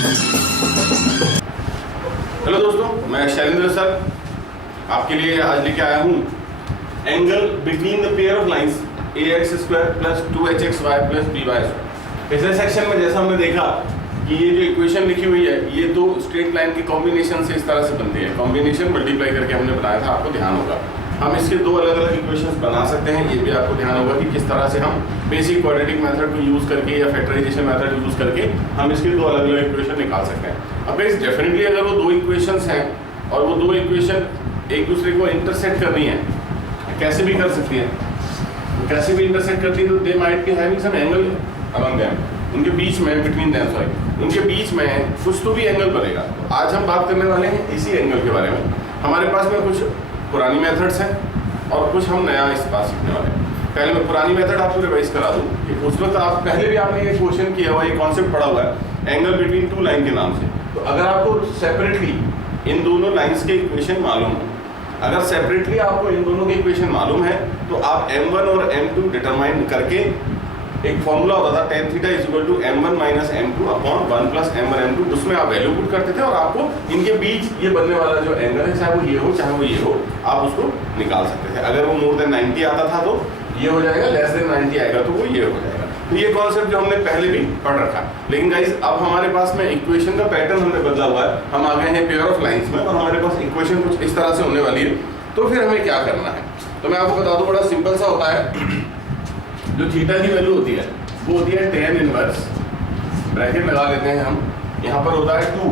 Hello दोस्तों, मैं Shailendra sir आपके लिए आज लेके आया हूँ angle between the pair of lines ax² plus 2hxy plus by²। पिछले सेक्शन में जैसा हमने देखा कि ये जो इक्वेशन लिखी हुई है ये दो स्ट्रेट लाइन के कॉम्बिनेशन से इस तरह से बनती है। कॉम्बिनेशन मल्टीप्लाई करके हमने बनाया था, आपको ध्यान होगा। हम इसके दो अलग अलग इक्वेशंस बना सकते हैं, ये भी आपको ध्यान होगा कि किस तरह से हम बेसिक क्वाड्रेटिक मेथड को यूज़ करके या फैक्टराइजेशन मेथड यूज़ करके हम इसके दो अलग अलग इक्वेशन निकाल सकते हैं। अब गाइस डेफिनेटली अगर वो दो इक्वेशंस हैं और वो दो इक्वेशन एक दूसरे को इंटरसेक्ट करनी है, कैसे भी कर सकती हैं, कैसे भी इंटरसेक्ट करती है, तो they might be having some angle among them, उनके बीच में बिटवीन देम सॉरी उनके बीच में कुछ तो भी एंगल बनेगा। तो आज हम बात करने वाले हैं इसी एंगल के बारे में। हमारे पास में कुछ पुरानी मेथड्स हैं और कुछ हम नया इस बात सीखने वाले हैं। पहले मैं पुरानी मेथड आपको रिवाइज करा दूं कि उस वक्त आप पहले भी आपने ये क्वेश्चन किया हुआ, ये कॉन्सेप्ट पढ़ा हुआ है एंगल बिटवीन टू लाइन के नाम से। तो अगर आपको सेपरेटली इन दोनों लाइंस के इक्वेशन मालूम हो, अगर सेपरेटली आपको इन दोनों के इक्वेशन मालूम है तो आप m1 और m2 डिटरमाइन करके एक फॉर्मूला होता था tan theta equal to m1 minus m2 upon 1 plus m1 m2, उसमें आप वैल्यू पुट करते थे और आपको इनके बीच ये बनने वाला जो एंगल है, चाहे वो ये हो चाहे वो ये हो, आप उसको निकाल सकते थे। अगर वो मोर देन 90 आता था तो ये हो जाएगा, लेस देन 90 आएगा तो वो ये हो जाएगा। तो ये कॉन्सेप्ट जो हमने पहले भी पढ़ रखा। लेकिन गाइस अब हमारे पास में इक्वेशन का पैटर्न हमने बदला हुआ है, हम आ गए हैं पेयर ऑफ लाइंस में और हमारे पास इक्वेशन कुछ इस तरह से होने वाली है। तो फिर हमें क्या करना है, तो मैं आपको बता दूं, बड़ा सिंपल सा होता है। जो थीटा की वैल्यू होती है वो होती है tan इनवर्स, ब्रैकेट लगा लेते हैं हम, यहाँ पर होता है 2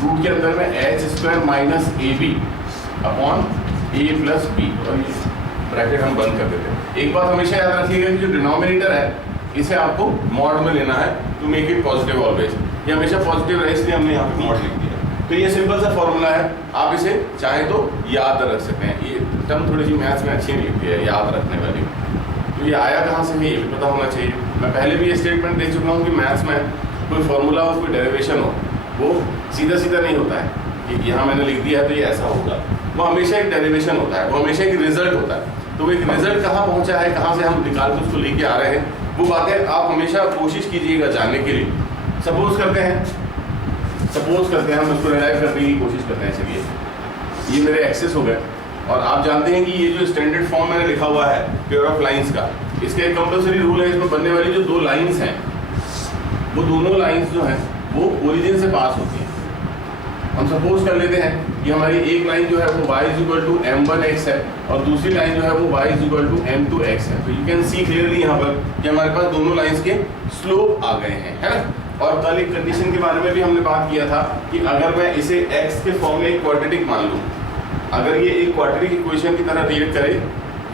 रूट के अंदर में h² minus ab upon a plus b, और ये ब्रैकेट हम बंद कर देते हैं। एक बात हमेशा याद रखिएगा कि जो डिनोमिनेटर है इसे आपको मॉड में लेना है to make it positive always. ये हमेशा पॉजिटिव रहे इसलिए हमने यहाँ पे मॉड लिख दिया। तो ये सिंपल सा फॉर्मूला है, आप इसे चाहे तो याद रख सकते हैं। ये टर्म थोड़ी सी मैथ्स में अच्छी नहीं लिखती है याद रखने वाली। तो ये आया कहाँ से है ये भी पता होना चाहिए। मैं पहले भी ये स्टेटमेंट दे चुका हूँ कि मैथ्स में कोई फॉर्मूला हो, कोई डेरिवेशन हो, वो सीधा सीधा नहीं होता है कि यहाँ मैंने लिख दिया है तो ये ऐसा होगा। वो हमेशा एक डेरिवेशन होता है, वो हमेशा एक रिजल्ट होता है। तो एक रिजल्ट कहाँ पहुँचा है, कहाँ से हम निकाल के उसको लेके आ रहे हैं, वो बातें आप हमेशा कोशिश कीजिएगा जानने के लिए। सपोज करते हैं हम उसको रिलाइव करने की कोशिश करते हैं। चलिए ये मेरे एक्सेस हो गए और आप जानते हैं कि ये जो स्टैंडर्ड फॉर्म मैंने लिखा हुआ है पेयर ऑफ लाइंस का, इसका एक कंपलसरी रूल है, इसमें बनने वाली जो दो लाइंस हैं वो दोनों लाइंस जो हैं वो ओरिजिन से पास होती हैं। हम सपोज कर लेते हैं कि हमारी एक लाइन जो है वो y = m1x है और दूसरी लाइन जो है वो y = m2x है। तो यू कैन सी क्लियरली यहाँ पर कि हमारे पास दोनों लाइंस के स्लोप आ गए हैं, है ना। और कल एक कंडीशन के बारे में भी हमने बात किया था कि अगर मैं इसे x के फॉर्म में एक क्वाड्रेटिक मान लूँ, अगर ये एक क्वाड्रेटिक इक्वेशन की तरह रिलेट करे,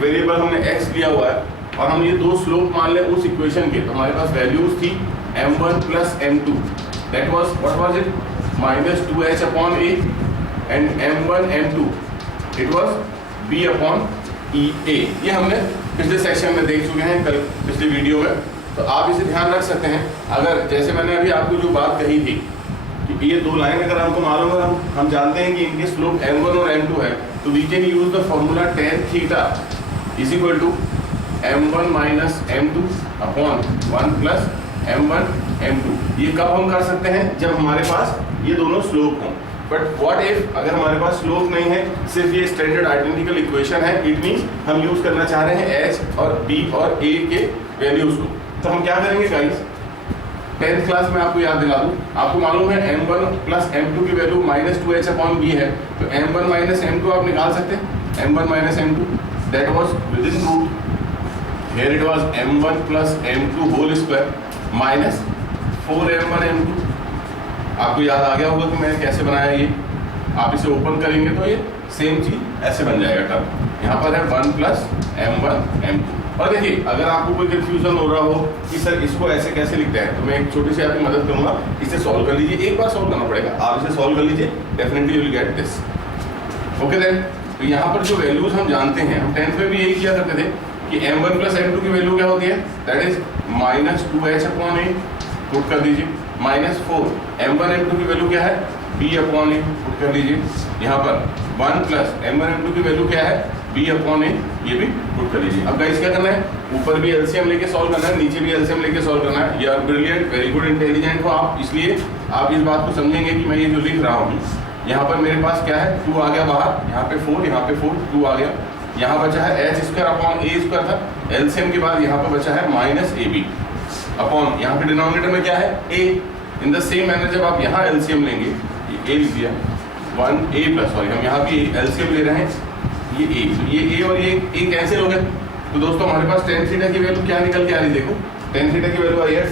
वेरिएबल हमने x लिया हुआ है और हम ये दो स्लोप मान लें उस इक्वेशन के, तो हमारे पास वैल्यूज थी m1 plus m2, that was what was it minus 2h upon a, and m1 m2 it was b upon ea। ये हमने पिछले सेक्शन में देख चुके हैं, कल पिछले वीडियो में। तो आप इसे ध्यान रख सकते हैं। अगर जैसे मैंने अभी आपको जो बात कही थी कि ये दो लाइन अगर हमको मालूम है, हम जानते हैं कि इनके स्लोप m1 और m2 है, तो we can use the formula tan theta is equal to m1 minus m2 upon 1 plus m1 m2। ये कब हम कर सकते हैं, जब हमारे पास ये दोनों स्लोप हों। बट व्हाट इफ अगर हमारे पास स्लोप नहीं है, सिर्फ ये स्टैंडर्ड आइडेंटिकल इक्वेशन है, इट मींस हम यूज करना चाह रहे हैं h और b और a के वैल्यूज को। तो हम क्या करेंगे गाइस, 10th क्लास में आपको याद दिला दूं, आपको मालूम है m1 प्लस m2 की value minus 2h upon b है। तो m1 माइनस m2 आप निकाल सकते हैं, m1 minus m2 that was within root, here it was m1 plus m2 whole square minus 4m1 m2। आपको याद आ गया होगा कि मैंने कैसे बनाया ये। आप इसे ओपन करेंगे तो ये सेम चीज ऐसे बन जाएगा टर्म। यहाँ पर है 1 प्लस m1 m2। और देखिए अगर आपको कोई कंफ्यूजन हो रहा हो कि सर इसको ऐसे कैसे लिखते हैं, तो मैं एक छोटी सी आपकी मदद करूंगा, इसे सॉल्व कर लीजिए। एक बार सॉल्व करना पड़ेगा, आप इसे सॉल्व कर लीजिए, definitely you will get this. Okay then, तो यहाँ पर जो वैल्यूज हम जानते हैं, हम 10th में भी यही किया करते थे कि m1 प्लस m2 की वैल्यू क्या होती है, that is minus 2h upon a, put कर दीजिए, माइनस 4 m1 m2 की वैल्यू क्या है, b अपॉन a, पुट कर लीजिए। यहाँ पर 1 प्लस m1 m2 की वैल्यू क्या है, b अपॉन a, ये भी पुट कर लीजिए। अब गाइस क्या करना है, ऊपर भी एलसीएम लेके सॉल्व करना है, नीचे भी एलसीएम लेके सॉल्व करना है। You are brilliant, very good, intelligent हो आप, इसलिए आप इस बात को समझेंगे कि मैं ये जो लिख रहा हूँ, यहाँ पर मेरे पास क्या है, 2 आ गया बाहर, यहाँ पे 4, यहाँ पे 4, 2 आ गया, यहाँ बचा है एच स्क्वायर अपॉन ए स्क्वायर था, एलसीएम के बाद यहाँ पर बचा है माइनस ए बी अपॉन, यहाँ पे डिनोमिनेटर में क्या है, ए। इन द सेम मैनर जब आप यहाँ एलसीएम लेंगे, ये ए लिख दिया, 1 ए प्लस, सॉरी हम यहाँ भी एलसीएम ले रहे हैं, ये ए, तो ये ए और ये ए कैंसिल हो गए। तो दोस्तों हमारे पास tan थीटा की वैल्यू क्या निकल के आ रही, देखो tan थीटा की वैल्यू आई है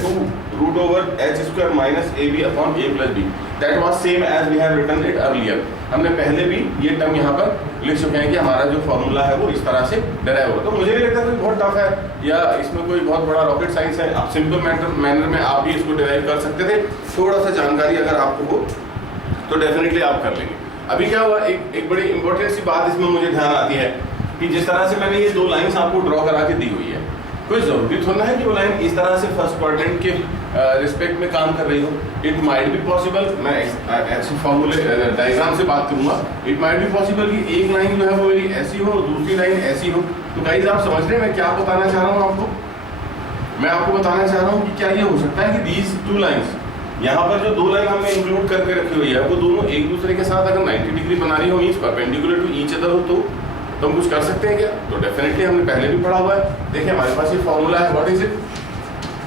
2√h square minus a b upon a plus b. That was same as we have written it earlier. हमने पहले भी ये टर्म यहाँ पर लिख चुके हैं कि हमारा जो फॉर्मूला है वो इस तरह से डराइव होगा। तो मुझे नहीं लगता कोई बहुत टफ है या इसमें कोई बहुत बड़ा रॉकेट साइंस है। आप सिंपल मैनर में आप भी इसको डिराइव कर सकते थे। थोड़ा सा जानकारी अगर आपको हो तो डेफिनेटली आप कर लेंगे। अभी क्या हुआ, एक बड़ी इंपॉर्टेंट सी बात इसमें मुझे ध्यान आती है कि जिस तरह से मैंने ये 2 लाइंस आपको ड्रॉ करा के दी हुई है, कोई जरूरी थोड़ा है कि वो लाइन इस तरह से फर्स्ट क्वाड्रेंट के रिस्पेक्ट में काम कर रही हो। इट माइट बी पॉसिबल, मैं ऐसे फॉर्मूले डायग्राम से बात करूंगा, इट माइट बी पॉसिबल कि एक लाइन जो है वो मेरी ऐसी हो, दूसरी लाइन ऐसी हो। तो गाइस आप समझ रहे हैं मैं क्या बताना चाह रहा हूँ आपको? मैं आपको बताना चाह रहा हूँ कि क्या ये हो सकता है कि दीज 2 लाइन्स, यहाँ पर जो 2 लाइन हमने इंक्लूड करके रखी हुई है वो दोनों एक दूसरे के साथ अगर 90 डिग्री बना रही हो, means perpendicular to each other हो, तो हम कुछ कर सकते हैं क्या? तो डेफिनेटली हमने पहले भी पढ़ा हुआ है। देखिए हमारे पास ये फॉर्मूला है, what is it,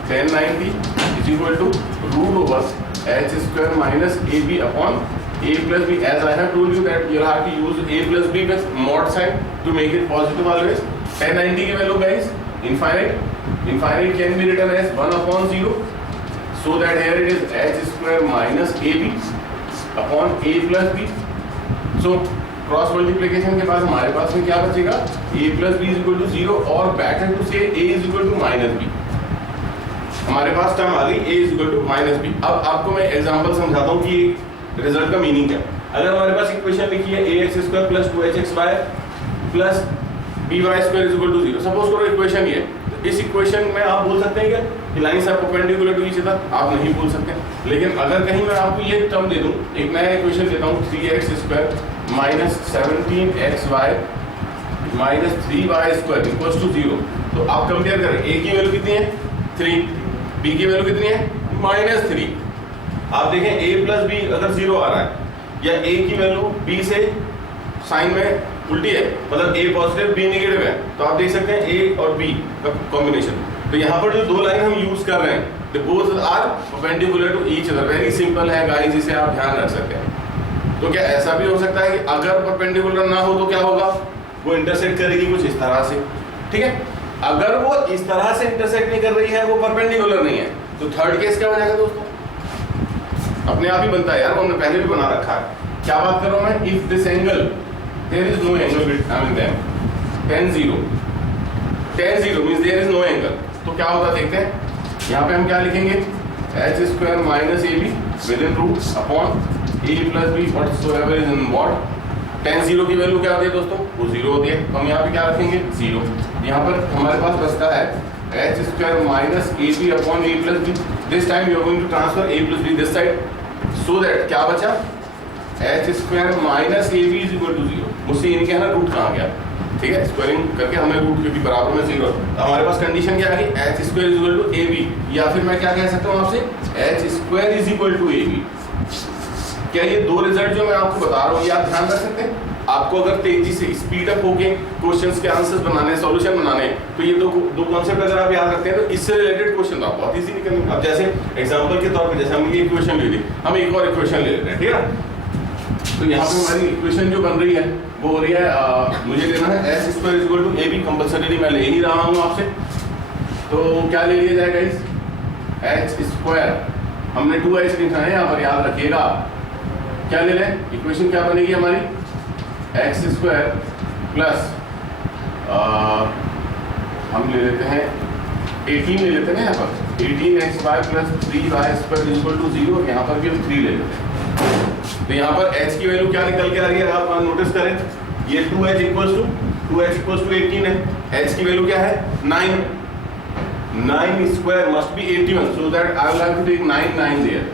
tan 90 is equal to √h square minus a b upon a plus b, as I have told you that you have to use a plus b with mod sign to make it positive always. tan 90 की value guys infinite can be written as 1 upon 0, so that here it is h square minus ab upon a plus b. So cross multiplication के बाद हमारे पास में क्या बचेगा, a plus b is equal to 0 और better to say a is equal to minus b. हमारे पास term आ गई a is equal to minus b. अब आपको मैं एग्जांपल समझाता हूँ कि रिजल्ट का मीनिंग क्या है। अगर हमारे पास इक्वेशन लिखी है ax square plus 2hxy plus by square is equal to 0, suppose करो इक्वेशन ये, इस इक्वेशन में आप बोल सकते हैं क्या कि lines are perpendicular to each other? आप नहीं बोल सकते। लेकिन अगर कहीं मैं आपको ये टर्म दे दूं, एक नया इक्वेशन देता हूँ 3x square minus 17xy minus 3y square equals to 0, तो आप कंपेयर करें, a की वैल्यू कितनी है 3, b की वैल्यू कितनी है -3। आप देखें a प्लस b अगर 0 आ रहा है या a की वैल्यू b से साइन में उल्टी है, मतलब a पॉजिटिव b नेगेटिव है, तो आप देख सकते हैं a और b का कॉम्बिनेशन। तो यहाँ पर जो 2 लाइन हम यूज कर रहे हैं, the both are perpendicular to each other, very simple है गाइस, इसे आप ध्यान रख सकते हैं। तो क्या ऐसा भी हो सकता है कि अगर परपेंडिकुलर ना हो तो क्या होगा, वो इंटरसेक्ट करेगी कुछ इस तरह से, ठीक है। अगर वो इस तरह से इंटरसेक्ट नहीं कर रही है, वो परपेंडिकुलर नहीं है, तो थर्ड केस क्या हो जाएगा दोस्तों? अपने आप ही बनता है यार, वो हमने पहले भी बना रखा है। क्या बात कर रहा हूं मैं, if this angle there is no angle between them, tan 0 means there is no angle, तो क्या होता देखते हैं। यहाँ पे हम क्या लिखेंगे, h square minus a b within root upon a plus b whatsoever is in what. tan 0 की वैल्यू क्या होती है दोस्तों, वो 0 होती है, तो हम यहाँ पे क्या रखेंगे 0। यहाँ पर हमारे पास बचता है h square minus a b upon a plus b. This time you are going to transfer a plus b this side, so that क्या बचा, h square minus a b is equal to 0। मुझसे ये नहीं कहना root कहाँ गया, ठीक है, स्क्वायरिंग करके हमें रूट क्योंकि बराबर में 0, तो हमारे पास कंडीशन क्या है, h square is equal to a b, या फिर मैं क्या कह सकता हूँ आपसे, h square is equal to a b. क्या ये 2 रिजल्ट जो मैं आपको बता रहा हूँ ये आप ध्यान रख सकते हैं? आपको अगर तेजी से स्पीड अप होके क्वेश्चंस के आंसर्स बनाने, सॉल्यूशन बनाने, तो ये दो कॉन्सेप्ट अगर आप याद रखते हैं तो इससे रिलेटेड क्वेश्चन आप बहुत इजीली करेंगे। अब जैसे एग्जांपल के तौर पे जैसे हम ये इक्वेशन ले ली, हम एक और इक्वेशन ले लेते हैं, ठीक है। तो यहाँ पे हमारी इक्वेशन जो बन रही है वो हो रही है, मुझे लेना है h square is equal to a b, compulsory मैं ले ही रहा हूँ आपसे। तो क्या ले लिया जाएगा इस h स्क्वायर, हमने 2h लिखा है यहाँ पर, याद रखिएगा। क्या ले लें, इक्वेशन क्या बनेगी हमारी, x स्क्वायर प्लस हम ले लेते हैं 18 ले लेते हैं यहाँ पर, 18xy plus 3y square is equal to 0, यहाँ पर भी हम 3 ले लेते हैं। तो यहाँ पर h की वैल्यू क्या निकल के आ रही है, आप नोटिस करें, ये 2h इक्वल्स टू 18 है, h की वैल्यू क्या है 9 square must be 81, so that I will have to take 9 there,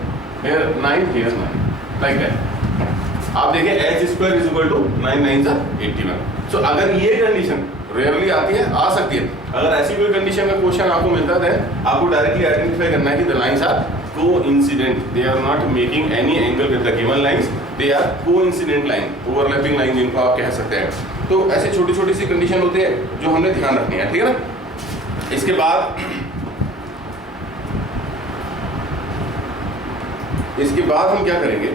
here 9 here 9 like that. आप देखें h square is equal to 9 9 81। So अगर ये कंडीशन रेयरली आती है, आ सकती है। अगर ऐसी कोई कंडीशन का क्वेश्चन आपको मिलता है आपको डायरेक्टली आइडेंटिफाई करना है कि the lines are coincident, they are not making any angle with the given lines, they are coincident line, overlapping line जिनको आप कह सकते हैं। तो ऐसे छोटी छोटी सी कंडीशन होती है जो हमने ध्यान रखनी है, ठीक है ना। इसके बाद हम क्या करेंगे,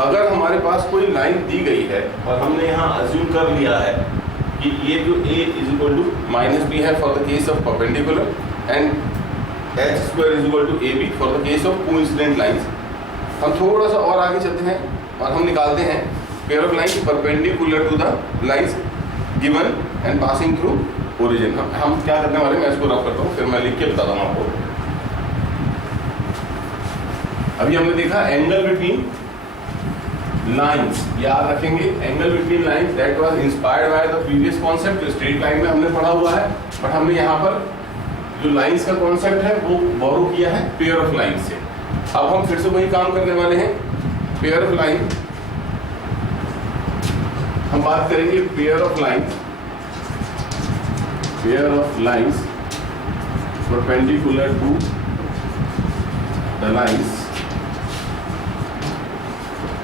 अगर हमारे पास कोई लाइन दी गई है और हमने यहाँ अज्यूम कर लिया है कि ये जो a is equal to -b है for the case of perpendicular and h² is equal to ab for the case of coincident lines, हम थोड़ा सा और आगे चलते हैं और हम निकालते हैं pair of lines perpendicular to the lines given and passing through origin. हम क्या करने वाले, मैं इसको रफ करता हूँ फिर मैं लिख के बताता हूँ आपको। अभी हमने देखा एंगल बिटवीन लाइंस, याद रखेंगे angle between lines that was inspired by the previous concept, जो स्ट्रेट लाइन में हमने पढ़ा हुआ है, बट हमने यहाँ पर जो लाइंस का कॉन्सेप्ट है वो बोरो किया है पेयर ऑफ लाइन से। अब हम फिर से वही काम करने वाले हैं, पेयर ऑफ लाइन, हम बात करेंगे pair of lines perpendicular to the lines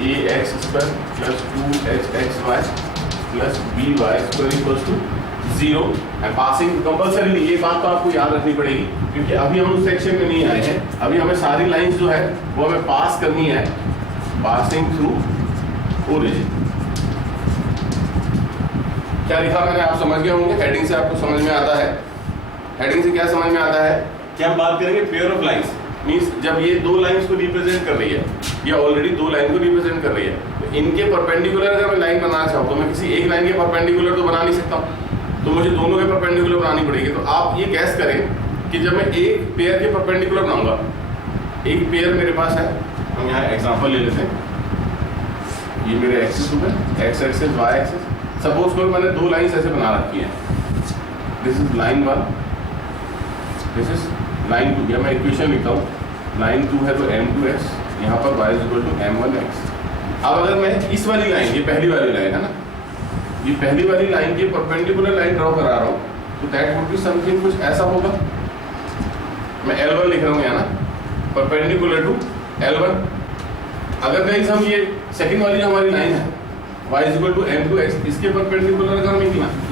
ax² plus 2hxy plus by² equals to 0 and passing compulsory, ये बात तो आपको याद रखनी पड़ेगी क्योंकि अभी हम उस सेक्शन में नहीं आए हैं, अभी हमें सारी लाइंस जो है वो हमें पास करनी है पासिंग थ्रू ओरिजिन। क्या लिखा मैंने, आप समझ गए होंगे, हेडिंग से आपको समझ में आता है। हेडिंग से क्या समझ में आता है कि हम बात करेंगे पेयर ऑफ लाइंस, मींस जब ये दो लाइंस को रिप्रेजेंट कर रही है, ये ऑलरेडी दो लाइन को रिप्रेजेंट कर रही है, तो इनके परपेंडिकुलर अगर मैं लाइन बनाना चाहूँ तो मैं किसी एक लाइन के परपेंडिकुलर तो बना नहीं सकता हूँ, तो मुझे दोनों के परपेंडिकुलर बनानी पड़ेगी। तो आप ये गैस करें कि जब मैं एक पेयर के परपेंडिकुलर बनाऊंगा, एक पेयर मेरे पास है, हम यहाँ एग्जांपल ले लेते हैं, ये मेरे एक्सिस होगा, x axis y axis, suppose करो मैंने दो लाइंस ऐसे बना रखी है, this is line 1, this is line 2, या मैं इक्वेशन लिखता हूँ, लाइन 2 है तो m2x, यहाँ पर y is equal to m1x। अब अगर मैं इस वाली लाइन, ये पहली वाली लाइन है ना, ये पहली वाली लाइन की परपेंडिकुलर लाइन ड्रॉ करा रहा हूँ, तो दैट वुड बी समथिंग कुछ ऐसा होगा, मैं L1 लिख रहा हूँ यहाँ ना, परपेंडिकुलर टू L1। अगर कहीं हम ये सेकंड वाली जो हमारी लाइन है y is equal to m2x, इसके परपेंडिकुलर अगर हम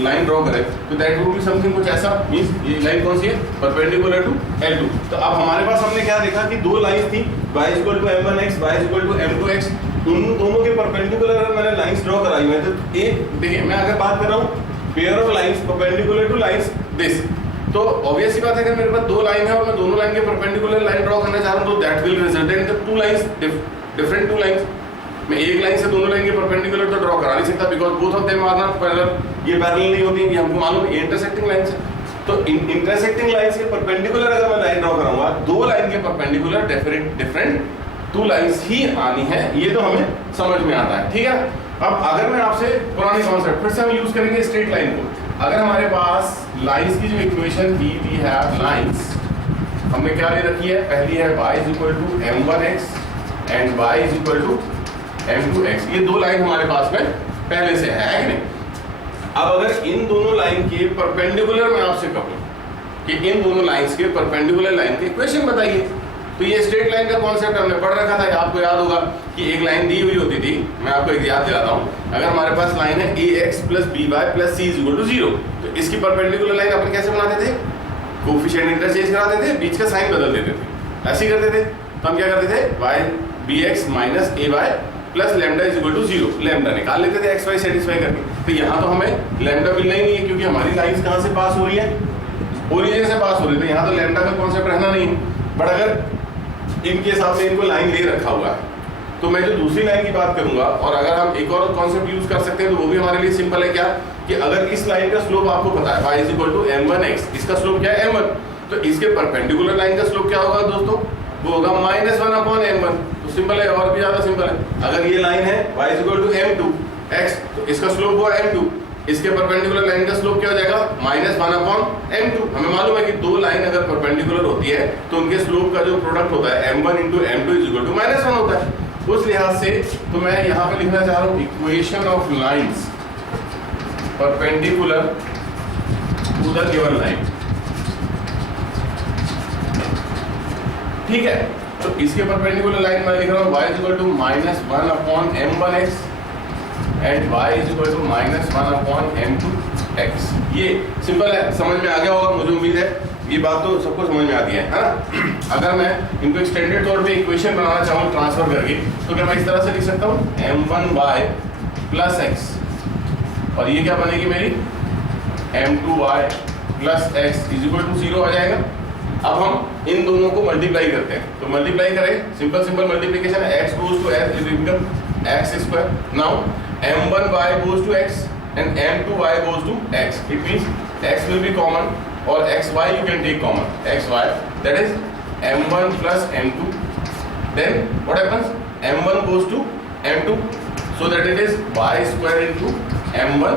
लाइन ड्रॉ करें तो दैट वुड बी समथिंग कुछ ऐसा, मींस ये लाइन कौन सी है, परपेंडिकुलर टू L2। तो अब हमारे पास हमने क्या देखा कि दो लाइंस थी, y is equal to m1x, y is equal to m2x, उन दोनों के परपेंडिकुलर अगर मैंने लाइंस ड्रॉ कराई हुई है, तो एक देखिए मैं अगर बात कर रहा हूँ pair of lines perpendicular two lines this, तो ऑब्वियस सी बात है कि मेरे पास दो लाइन है और मैं दोनों लाइन के परपेंडिकुलर लाइन ड्रॉ करना चाह रहा हूँ, तो that will result in the two lines, different two lines. मैं एक लाइन से दोनों लाइन के परपेंडिकुलर तो ड्रॉ करा नहीं सकता because both of them are not parallel, ये पैरेलल नहीं होती, ये हमको मालूम है, ये इंटरसेक्टिंग लाइंस है। तो इंटरसेक्टिंग लाइंस के परपेंडिकुलर अगर मैं लाइन ड्रॉ कराऊंगा, दो लाइन के परपेंडिकुलर डिफरेंट टू लाइंस ही आनी है, ये तो हमें समझ में आता है, ठीक है। अब अगर मैं आपसे पुरानी कॉन्सेप्ट फिर से हम यूज करेंगे स्ट्रेट लाइन को, अगर हमारे पास लाइंस की जो इक्वेशन थी, वी हैव लाइंस, हमने क्या ले रखी है, पहली है y is equal to m1x and y is equal to m2x, ये दो लाइन हमारे पास में पहले से है कि नहीं। अब अगर इन दोनों लाइन के परपेंडिकुलर मैं आपसे कहूं कि इन दोनों लाइंस के परपेंडिकुलर लाइन के इक्वेशन बताइए, तो ये स्ट्रेट लाइन का कॉन्सेप्ट हमने पढ़ रखा था, आपको याद होगा कि एक लाइन दी हुई होती थी, मैं आपको एक याद दिलाता हूँ, अगर हमारे पास लाइन है ax plus by plus c is equal to 0, तो इसकी परपेंडिकुलर लाइन अपन कैसे बनाते थे, कोफिशिएंट इंटरचेंज कराते थे, बीच का साइन बदल देते थे, ऐसे ही करते थे। तो हम क्या करते थे, y bx minus ay plus lambda is equal to 0, lambda निकाल लेते थे xy सेटिस्फाई करके। तो यहाँ तो हमें लैम्डा मिलना ही नहीं है क्योंकि हमारी लाइंस कहाँ से पास हो रही है, ओरिजिन से पास हो रही है, तो यहाँ तो लैम्डा का कॉन्सेप्ट रहना नहीं है। बट अगर इनके सामने इनको लाइन ले रखा हुआ है, तो मैं जो दूसरी लाइन की बात करूंगा, और अगर हम एक और कॉन्सेप्ट यूज कर सकते हैं तो वो भी हमारे लिए सिंपल है, क्या कि अगर इस लाइन का स्लोप आपको पता है y is equal to m1x, इसका स्लोप क्या है m1, तो इसके परपेंडिकुलर लाइन का स्लोप क्या होगा दोस्तों, वो होगा -1/m1। तो सिंपल है, और भी ज्यादा सिंपल है। अगर ये लाइन है y is equal to m2x, तो इसका स्लोप हुआ m2, इसके परपेंडिकुलर लाइन का स्लोप क्या हो जाएगा, -1/m2। हमें मालूम है कि दो लाइन अगर परपेंडिकुलर होती है तो उनके स्लोप का जो प्रोडक्ट होता है m1 × m2 is equal to -1 होता है। उस लिहाज से तो मैं यहाँ पे लिखना चाह रहा हूँ equation of lines perpendicular to the given line. ठीक है, तो इसके परपेंडिकुलर लाइन मैं लिख रहा हूँ y is equal to -1/m1x and y is equal to -1/m2x। ये सिंपल है, समझ में आ गया होगा, मुझे उम्मीद है ये बात तो सबको समझ में आती है ना। अगर मैं इनको एक्सटेंडेड तौर पे इक्वेशन बनाना चाहूँ ट्रांसफर करके, तो क्या मैं इस तरह से लिख सकता हूँ m1y प्लस x, और ये क्या बनेगी मेरी m2y plus x is equal to 0 आ जाएगा। अब हम इन दोनों को मल्टीप्लाई करते हैं, तो मल्टीप्लाई करें, simple multiplication, x goes to s it become x square. Now m1y goes to x and m2y goes to x. It means x will be common or xy you can take common. xy, that is m1 plus m2. Then what happens? m1 goes to m2, so that it is y square into m1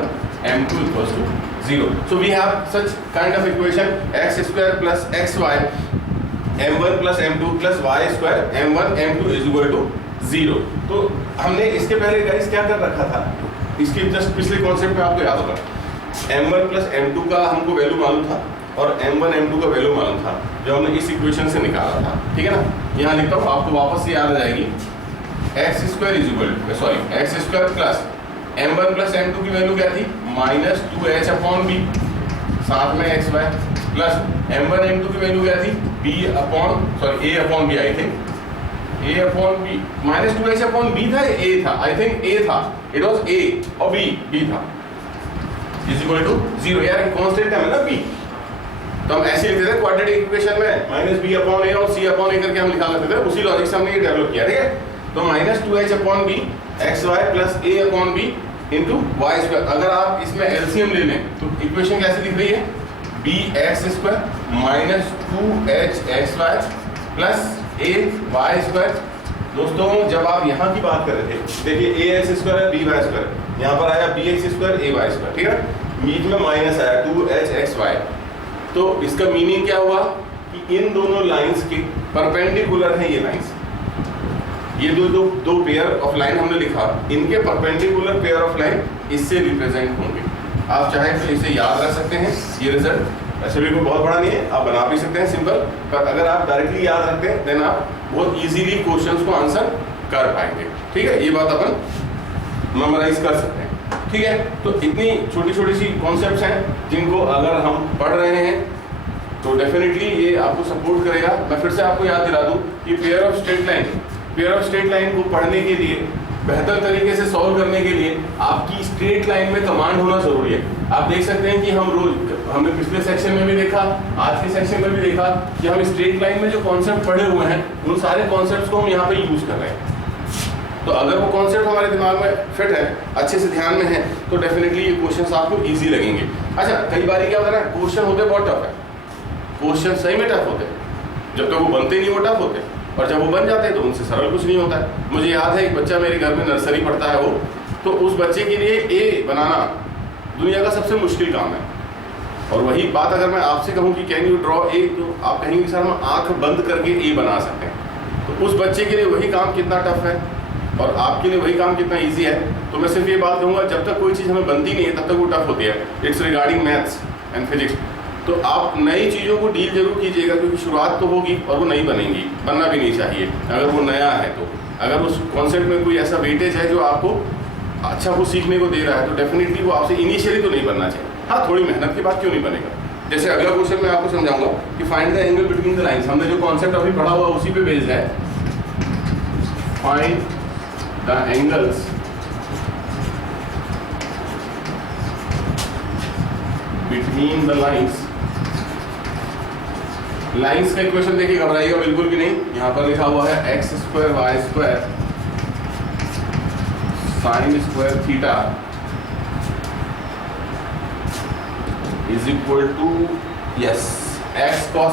m2 equals to 0. So we have such kind of equation x square plus xy m1 plus m2 plus y square m1 m2 is equal to 0. तो हमने इसके पहले guys क्या कर रखा था, इसके just पिछले कॉन्सेप्ट में आपको याद होगा m1 प्लस m2 का हमको वैल्यू मालूम था और m1 m2 का वैल्यू मालूम था जो हमने इस इक्वेशन से निकाला था। ठीक है ना, यहाँ लिखता हूँ, आपको वापस से याद आ जाएगी। x square is equal to x square plus m1 plus m2 की वैल्यू क्या थी -2h/b, साथ में xy प्लस m1 m2 की वैल्यू क्या थी a/b I think a/b -2h/b था, a था, आई थिंक a था, इट वाज a और b था, इज इक्वल टू 0। यार कांस्टेंट है ना b, तो हम ऐसे लिखते थे क्वाड्रेटिक इक्वेशन में -b/a और c/a करके हम लिखा करते थे, उसी लॉजिक से हमने ये डेवलप किया। ठीक है, तो -2h/b xy plus a/b into y square. अगर आप इसमें एलसीएम ले लें तो इक्वेशन कैसे दिख रही है, bx² -2hxy plus ay square. दोस्तों जब आप यहाँ की बात कर रहे थे, देखिए ax स्क्वायर है by स्क्वायर, यहाँ पर आया bx स्क्वायर ay स्क्वायर, ठीक है, बीच में माइनस आया 2hxy। तो इसका मीनिंग क्या हुआ कि इन दोनों लाइंस के परपेंडिकुलर है ये लाइंस, ये दो पेयर ऑफ लाइन हमने लिखा, इनके परपेंडिकुलर पेयर ऑफ लाइन इससे रिप्रेजेंट होंगे। आप चाहे तो इसे याद रख सकते हैं, ये रिजल्ट ऐसे भी कोई बहुत बड़ा नहीं है, आप बना भी सकते हैं सिंपल, पर अगर आप डायरेक्टली याद रखते हैं देन आप बहुत इजीली क्वेश्चंस को आंसर कर पाएंगे। ठीक है, ये बात अपन मेमोराइज कर सकते हैं। ठीक है, तो इतनी छोटी छोटी सी कॉन्सेप्ट्स हैं जिनको अगर हम पढ़ रहे हैं तो डेफिनेटली ये आपको सपोर्ट करेगा। मैं फिर से आपको याद दिला दूं कि पेयर ऑफ स्ट्रेट लाइन को पढ़ने के लिए, बेहतर तरीके से सॉल्व करने के लिए आपकी स्ट्रेट लाइन में कमांड होना जरूरी है। आप देख सकते हैं कि हमने पिछले सेक्शन में भी देखा, आज के सेक्शन में भी देखा कि हम स्ट्रेट लाइन में जो कॉन्सेप्ट पढ़े हुए हैं उन सारे कॉन्सेप्ट्स को हम यहाँ पे यूज कर रहे हैं। तो अगर वो कॉन्सेप्ट हमारे दिमाग में फिट है, अच्छे से ध्यान में है, तो डेफिनेटली ये क्वेश्चंस आपको इजी लगेंगे। अच्छा, कई बार क्या होता है ना, क्वेश्चन होते बहुत टफ है, क्वेश्चन सही में टफ होते हैं, जब तक वो बनते नहीं वो टफ होते हैं, और जब वो बन जाते हैं तो उनसे सरल कुछ नहीं होता है। मुझे याद है एक बच्चा मेरे घर में नर्सरी पढ़ता है वो, तो उस बच्चे के लिए ए बनाना दुनिया का सबसे मुश्किल काम है। और वही बात अगर मैं आपसे कहूँ कि कैन यू ड्रॉ ए, तो आप कहेंगे सर हम आँख बंद करके ए बना सकते हैं। तो उस बच्चे के लिए वही काम कितना टफ है और आपके लिए वही काम कितना ईजी है। तो मैं सिर्फ ये बात कहूँगा, जब तक कोई चीज़ हमें बनती नहीं है तब तक वो टफ होती है। It's regarding maths and physics. तो आप नई चीज़ों को डील जरूर कीजिएगा, क्योंकि शुरुआत तो होगी और वो नहीं बनेंगी, बनना भी नहीं चाहिए अगर वो नया है। तो अगर उस कॉन्सेप्ट में कोई ऐसा वेटेज है जो आपको अच्छा वो सीखने को दे रहा है, तो डेफिनेटली वो आपसे इनिशियली तो नहीं बनना चाहिए। हाँ, थोड़ी मेहनत के बाद क्यों नहीं बनेगा। जैसे अगला क्वेश्चन मैं आपको समझाऊंगा कि find the angle between the lines. हमने जो कॉन्सेप्ट अभी पढ़ा हुआ उसी पे बेस्ड है। Find the angles between the lines. Lines का इक्वेशन देखिए, घबराइएगा बिल्कुल भी नहीं। यहाँ पर लिखा हुआ है x square y square sine square theta is equal to yes x cos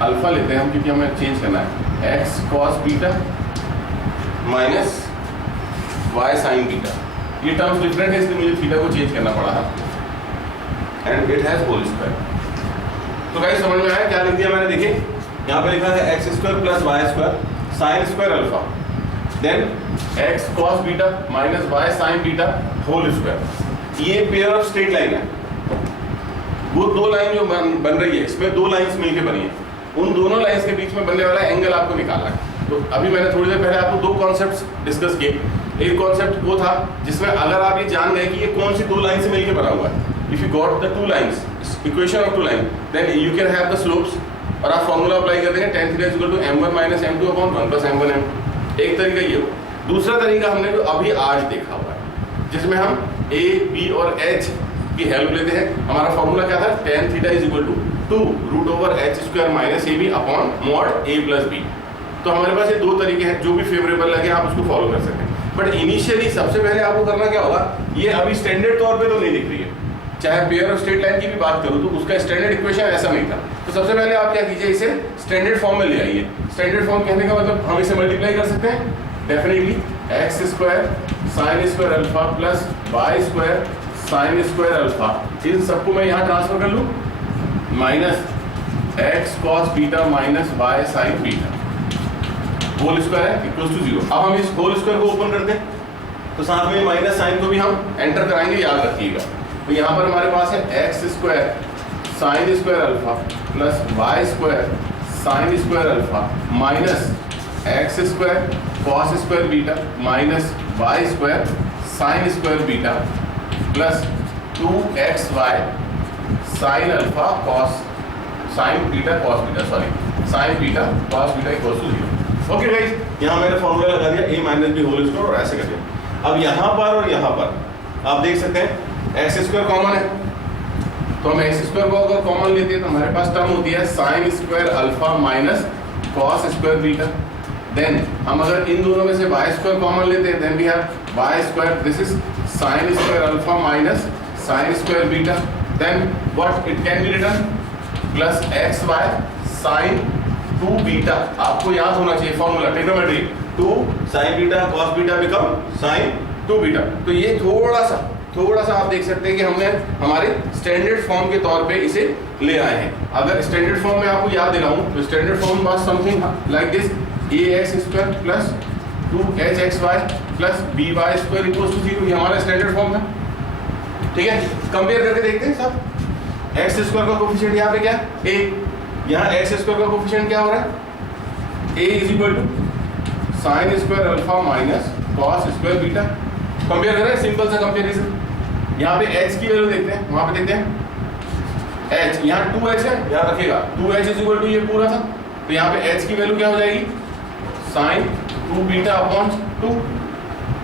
alpha लेते हैं हम, क्योंकि हमें चेंज करना है, x cos beta minus Y sine beta. ये टर्म्स डिफरेंट है इसलिए मुझे थीटा को चेंज करना पड़ा है, and it has whole square. तो गाइस समझ में आया क्या लिख दिया मैंने? देखिए यहाँ पे लिखा है x square plus Y square sine square alpha. Then x cos beta minus y sin beta whole square. ये पेयर ऑफ स्ट्रेट लाइन है। वो दो लाइन जो बन रही है, इसमें दो लाइंस मिलके बनी है, उन दोनों लाइंस के बीच में बनने वाला एंगल आपको निकालना है। तो अभी मैंने थोड़ी देर पहले आपको दो कॉन्सेप्ट्स डिस्कस किए। एक कॉन्सेप्ट वो था जिसमें अगर आप ये जान गए कि ये कौन सी दो लाइन से मिलके बना हुआ है, if you got the two lines, equation of two line, then you can have the slopes, और आप फॉर्मूला अप्लाई कर देंगे tan theta equal to m1 minus m2 upon 1 plus m1 m2। एक तरीका ये हो। दूसरा तरीका हमने जो अभी आज देखा हुआ है, जिसमें हम a, b और h की हेल्प लेते हैं। हमारा फॉर्मूला क्या था? tan theta is equal to 2√h² minus ab upon mod a plus b। तो हमारे पास ये दो तरीके हैं, जो भी फेवरेबल लगे आप उसको फॉलो कर सकते हैं। बट इनिशियली सबसे पहले आपको करना क्या होगा, ये अभी स्टैंडर्ड तौर पे तो नहीं दिख रही है, चाहे पेयर ऑफ स्ट्रेट लाइन की भी बात करूं तो उसका स्टैंडर्ड इक्वेशन ऐसा नहीं था। तो सबसे पहले आप क्या कीजिए, इसे स्टैंडर्ड फॉर्म में ले आइए। स्टैंडर्ड फॉर्म कहने का मतलब हम इसे मल्टीप्लाई कर सकते हैं definitely, X square sine square alpha plus Y square sine square alpha, इन सबको मैं यहाँ ट्रांसफर कर लूँ, minus X cos beta minus Y sine beta whole square है इक्वल टू 0। अब हम इस होल स्क्वायर को ओपन करते हैं, तो साथ में माइनस साइन को भी हम एंटर कराएंगे, याद रखिएगा। तो यहाँ पर हमारे पास है x square sine square alpha plus Y square sine square alpha minus x square cos square beta minus y square sine square beta plus 2xy sine alpha cos sine beta cos beta, sorry sine beta cos beta equal to 0। Okay guys, यहाँ मैंने formula लगा दिया a minus b whole square और ऐसे कर दिया। अब यहाँ पर और यहाँ पर आप देख सकते हैं एक्स स्क्वायर कॉमन है, तो हम एक्स स्क्वायर को अगर कॉमन लेते हैं तो हमारे पास टर्म होती है sine square alpha minus cos square beta. Then हम अगर इन दोनों में से वाई स्क्वायर कॉमन लेते हैं, then we have y square, this is sine square alpha minus sine square beta. Then what it can be written plus x y sine 2 beta. आपको याद होना चाहिए formula trigonometry, 2 sine beta cos beta become sine 2 beta. तो ये थोड़ा सा आप देख सकते हैं कि हमने हमारे स्टैंडर्ड फॉर्म के तौर पे इसे ले आए हैं। अगर स्टैंडर्ड फॉर्म में आपको याद दिलाऊं तो standard form was something like this, ax² plus 2hxy plus by square equals to 0। ये हमारा स्टैंडर्ड फॉर्म है, ठीक है। कंपेयर करके देखते हैं सब। एक्स स्क्वायर का कोफिशिएंट यहाँ पे क्या है? a। यहाँ एक्स स्क्वायर का कोफिशिएंट क्या हो रहा है? a is equal to sine square alpha minus cos square beta. Compare करें, सिंपल सा कंपेरिजन। यहाँ पे h की वैल्यू देखते हैं, वहां पे देखते हैं h, यहाँ 2h है, याद रखिएगा 2h इज इक्वल टू ये पूरा था, तो यहाँ पे h की वैल्यू क्या हो जाएगी? Sine 2 beta upon 2।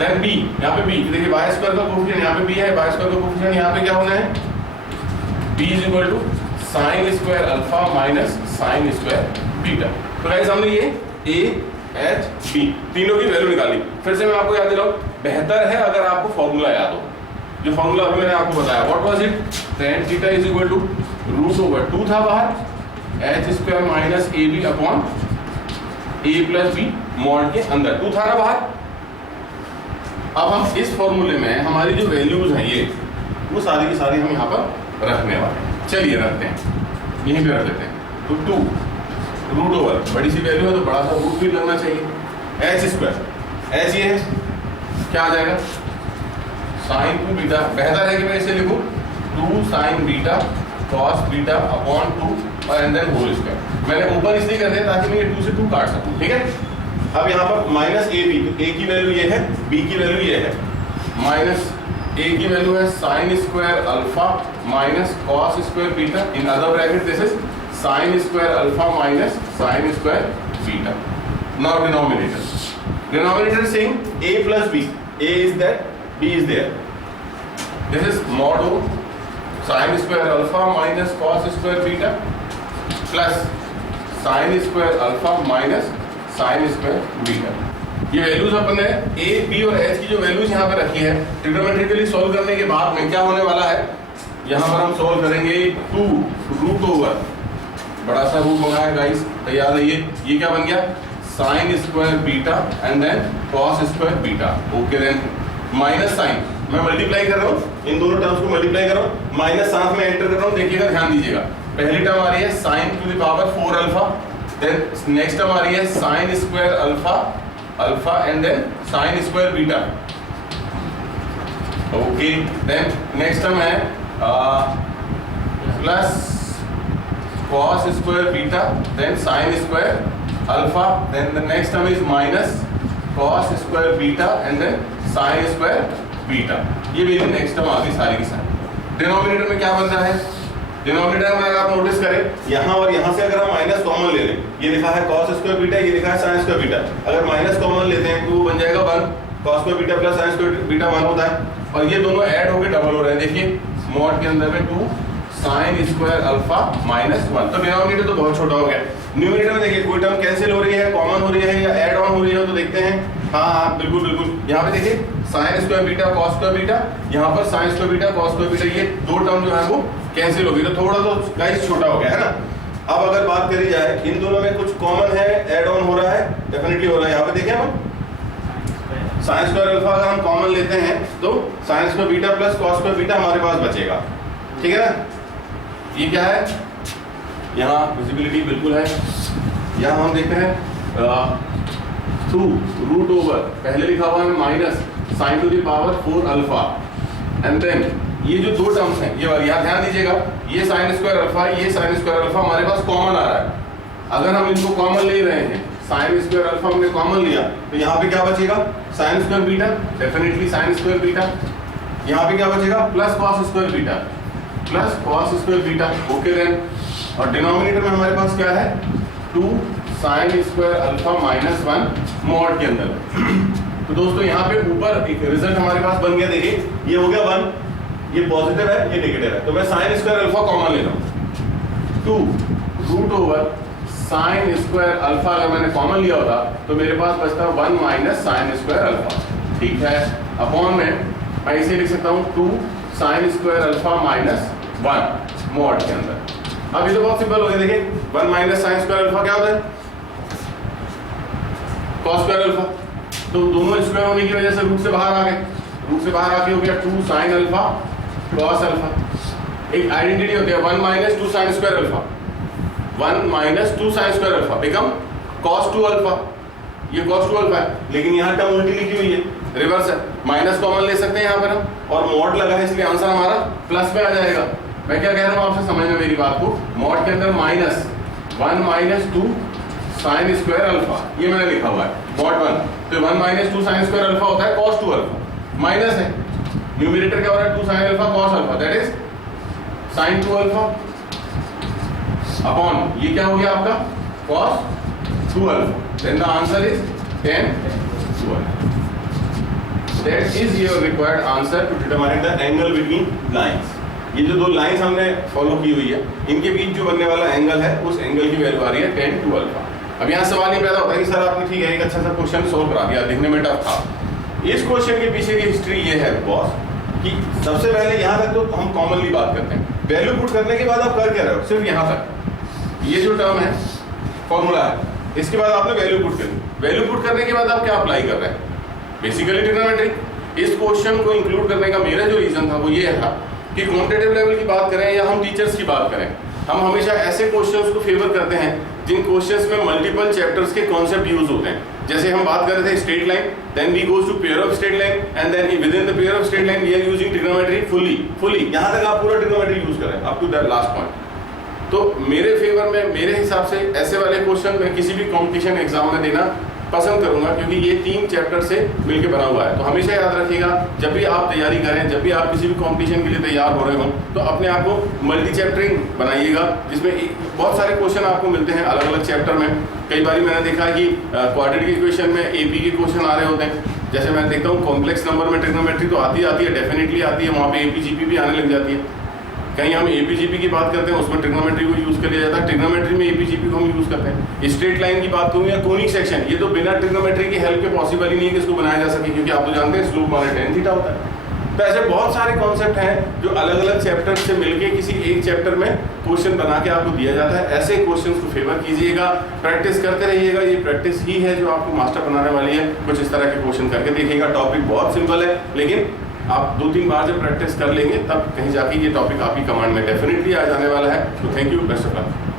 Then b, यहाँ पे b देखिए y स्क्वायर का कोफिशिएंट यहाँ पे b है, y स्क्वायर का कोफिशिएंट यहाँ पे क्या होना है? b is equal to sine square alpha minus sine square beta. तो गाइस हमने ये a h b तीनों की वैल्यू निकाली। फिर से मैं आपको याद दिलाऊं, बेहतर है अगर आपको फॉर्मूला याद हो। जो फॉर्मूला अभी मैंने आपको बताया, what was it? tan theta is equal to √2 था बाहर, h square minus ab upon a plus b mod के अंदर 2 था ना बाहर। अब हम इस फॉर्मूले में हमारी जो वैल्यूज हैं ये, वो सारी की सारी हम यहाँ पर रखने वाले हैं। चलिए रखते हैं, यहीं पे रख लेते हैं। तो 2 √, बड़ी सी वैल्यू है तो बड़ा सा रूट भी लगना चाहिए। h स्क्वायर, h ये है, क्या आ जाएगा? Sine 2 beta. बेहतर है कि मैं इसे लिखूं 2 sine beta cos beta upon 2 और एंड देन होल स्क्वायर। मैंने ऊपर इसलिए कर दिया ताकि मैं ये 2 से 2 काट सकूं, ठीक है। अब यहाँ पर माइनस ए बी, ए की वैल्यू ये है, बी की वैल्यू ये है। माइनस ए की वैल्यू है sine square alpha minus cos square beta, in other bracket this is sine square alpha minus sine square beta. Now denominator saying a plus b, a is that, b is there. This is mod of sin square alpha minus cos square beta plus sin square alpha minus sin square beta। ये values अपन ने a, b और h की जो values यहाँ पे रखी है, ट्रिग्नोमेट्रिकली solve करने के बाद में क्या होने वाला है? यहाँ पर हम सॉल्व करेंगे 2√, बड़ा सा रूट बना है गाइस, तो याद रहिए ये क्या बन गया? Sine square beta and then cos square beta. Okay, then minus sine, मैं मल्टीप्लाई कर रहा हूँ, इन दोनों टर्म्स को मल्टीप्लाई कर रहा हूँ, माइनस साथ में एंटर कर रहा हूँ। देखिएगा, ध्यान दीजिएगा, पहली टर्म आ रही है sine to the power 4 alpha, then next term आ रही है sine square alpha alpha and then sine square beta. Okay, then next term है plus cos square beta then sine square alpha, then the next term is minus cos square beta and then sine square beta. ये मेरी next term आ गई सारी की सारी। Denominator में क्या बन रहा है? डिनोमिनेटर में अगर आप नोटिस करें यहाँ और यहाँ से अगर हम माइनस कॉमन ले लें, ये लिखा है cos स्क्वायर बीटा, ये लिखा है साइन स्क्वायर बीटा, अगर माइनस कॉमन लेते हैं तो वो बन जाएगा 1, cos square beta plus sign square beta 1 होता है, और ये दोनों ऐड होकर डबल हो रहे हैं। देखिए मॉड के अंदर में 2 साइन स्क्वायर अल्फा माइनस 1, तो डिनोमिनेटर तो बहुत छोटा हो गया। न्यूमरेटर में देखिए कोई टर्म कैंसिल हो रही है, कॉमन हो रही है या ऐड ऑन हो रही है, तो देखते हैं। हाँ बिल्कुल बिल्कुल, यहाँ पे देखिए sign square beta cos square beta, यहाँ पर sign square beta cos square beta, ये दो टर्म जो है वो कैंसिल हो गई, तो थोड़ा तो गाइस छोटा हो गया है ना। अब अगर बात करी जाए इन दोनों में कुछ कॉमन है, ऐड ऑन हो रहा है, डेफिनेटली हो रहा है। यहाँ पे देखिए हम साइन स्क्वायर अल्फा अगर हम कॉमन लेते हैं तो sign square beta plus cos square beta हमारे पास बचेगा, ठीक है ना। ये क्या है, यहाँ विजिबिलिटी बिल्कुल है। यहाँ हम देखते हैं 2 रूट ओवर, पहले लिखा हुआ है minus sine to the power 4 alpha, and then ये जो दो टर्म्स हैं, ये यहाँ ध्यान दीजिएगा, ये साइन स्क्वायर अल्फा, ये साइन स्क्वायर अल्फा हमारे पास कॉमन आ रहा है। अगर हम इनको कॉमन ले रहे हैं, साइन स्क्वायर अल्फा हमने कॉमन लिया, तो यहाँ पे क्या बचेगा, sine square beta, definitely sine square beta. यहाँ पे क्या बचेगा, plus cos square beta, plus cos square beta. Okay then, और डिनोमिनेटर में हमारे पास क्या है, 2 sine square alpha minus 1 mod के अंदर। तो दोस्तों यहाँ पे ऊपर एक रिजल्ट हमारे पास बन गया। देखिए ये हो गया 1, ये पॉजिटिव है, ये नेगेटिव है, तो मैं साइन स्क्वायर अल्फा कॉमन ले रहा हूँ। 2 root over sine square alpha अगर मैंने कॉमन लिया होता तो मेरे पास बचता 1 माइनस साइन स्क्वायर अल्फा, ठीक है। अपॉन में मैं इसे लिख सकता हूँ 2 sine square alpha minus 1 mod के अंदर। अब ये तो बहुत सिंपल हो गया। देखिए 1 माइनस साइन स्क्वायर अल्फा क्या होता है, कॉस स्क्वायर अल्फा, तो दोनों स्क्वायर होने की वजह से रूट से बाहर आ गए, रूट से बाहर आके हो गया 2 साइन अल्फा कॉस अल्फा। एक आइडेंटिटी होती है 1 minus 2 sine square alpha, 1 minus 2 sine square alpha become cos 2 alpha, ये cos 2 अल्फा है, लेकिन यहाँ टर्म उल्टी लिखी हुई है, रिवर्स है, माइनस कॉमन ले सकते हैं यहाँ पर हम, और मॉड लगा है इसलिए आंसर हमारा प्लस में आ जाएगा। मैं क्या कह रहा हूँ आपसे समझना मेरी बात को, मॉड के अंदर minus 1 minus 2 sine square alpha, ये मैंने लिखा हुआ है मॉड 1, तो 1 माइनस 2 साइन स्क्वायर अल्फा होता है cos 2 अल्फा, माइनस है, न्यूमरेटर क्या हो रहा है 2 sine alpha cos alpha, that is sine 2 alpha, upon ये क्या हो गया आपका cos 2 alpha, then the answer is 10 2 alpha. That is your required answer to determine the angle between lines. ये जो दो लाइंस हमने फॉलो की हुई है, इनके बीच जो बनने वाला एंगल है, उस एंगल की वैल्यू आ रही है 10 2 अल्फा। अब यहाँ सवाल ये पैदा होता है कि सर आपने ठीक है एक अच्छा सा क्वेश्चन सोल्व करा दिया, दिखने में टफ था। इस क्वेश्चन के पीछे की हिस्ट्री ये है बॉस कि सबसे पहले यहाँ तक तो हम कॉमनली बात करते हैं, वैल्यू पुट करने के बाद आप कर क्या रहे हो, सिर्फ यहाँ तक ये जो टर्म है फॉर्मूला है, इसके बाद आपने वैल्यू पुट करी, वैल्यू पुट करने के बाद आप क्या अप्लाई कर रहे हैं, बेसिकली ट्रिग्नोमेट्री। इस क्वेश्चन को इंक्लूड करने का मेरा जो रीजन था वो ये था कि क्वांटिटेटिव लेवल की बात करें या हम टीचर्स की बात करें, हम हमेशा ऐसे क्वेश्चंस को फेवर करते हैं जिन क्वेश्चंस में मल्टीपल चैप्टर्स के कॉन्सेप्ट यूज होते हैं। जैसे हम बात कर रहे थे straight line, then we goes to pair of straight line, and then within the pair of straight line we are using trigonometry fully. यहाँ तक आप पूरा ट्रिग्नोमेट्री यूज करें up to that last point. तो मेरे favour में, मेरे हिसाब से ऐसे वाले क्वेश्चन मैं किसी भी कॉम्पिटिशन एग्जाम में देना पसंद करूंगा, क्योंकि ये 3 चैप्टर से मिलके बना हुआ है। तो हमेशा याद रखिएगा जब भी आप तैयारी करें, जब भी आप किसी भी कंपटीशन के लिए तैयार हो रहे हो, तो अपने आप को मल्टी चैप्टरिंग बनाइएगा, जिसमें बहुत सारे क्वेश्चन आपको मिलते हैं अलग अलग चैप्टर में। कई बार मैंने देखा है कि क्वाड्रेटिक इक्वेशन में एपी के क्वेश्चन आ रहे होते हैं। जैसे मैं देखता हूँ कॉम्प्लेक्स नंबर में ट्रिग्नोमेट्री तो आती है, डेफिनेटली आती है, वहाँ पे एपीजीपी भी आने लग जाती है। कहीं हम एपीजीपी की बात करते हैं उसमें ट्रिग्नोमेट्री को यूज कर लिया जाता है, ट्रिग्नोमेट्री में एपीजीपी को हम यूज करते हैं। स्ट्रेट लाइन की बात करूं या कोनिक सेक्शन, ये तो बिना ट्रिग्नोमेट्री की हेल्प के पॉसिबल ही नहीं है कि इसको बनाया जा सके, क्योंकि आप तो जानते हैं स्लोप माने tan थीटा होता है। तो ऐसे बहुत सारे कॉन्सेप्ट हैं जो अलग अलग चैप्टर से मिलके किसी एक चैप्टर में क्वेश्चन बना के आपको दिया जाता है। ऐसे क्वेश्चन को फेवर कीजिएगा, प्रैक्टिस करते रहिएगा, ये प्रैक्टिस ही है जो आपको मास्टर बनाने वाली है। कुछ इस तरह के क्वेश्चन करके देखिएगा, टॉपिक बहुत सिंपल है, लेकिन आप 2-3 बार जब प्रैक्टिस कर लेंगे तब कहीं जाके ये टॉपिक आपकी कमांड में डेफिनेटली आ जाने वाला है। तो thank you, best of luck.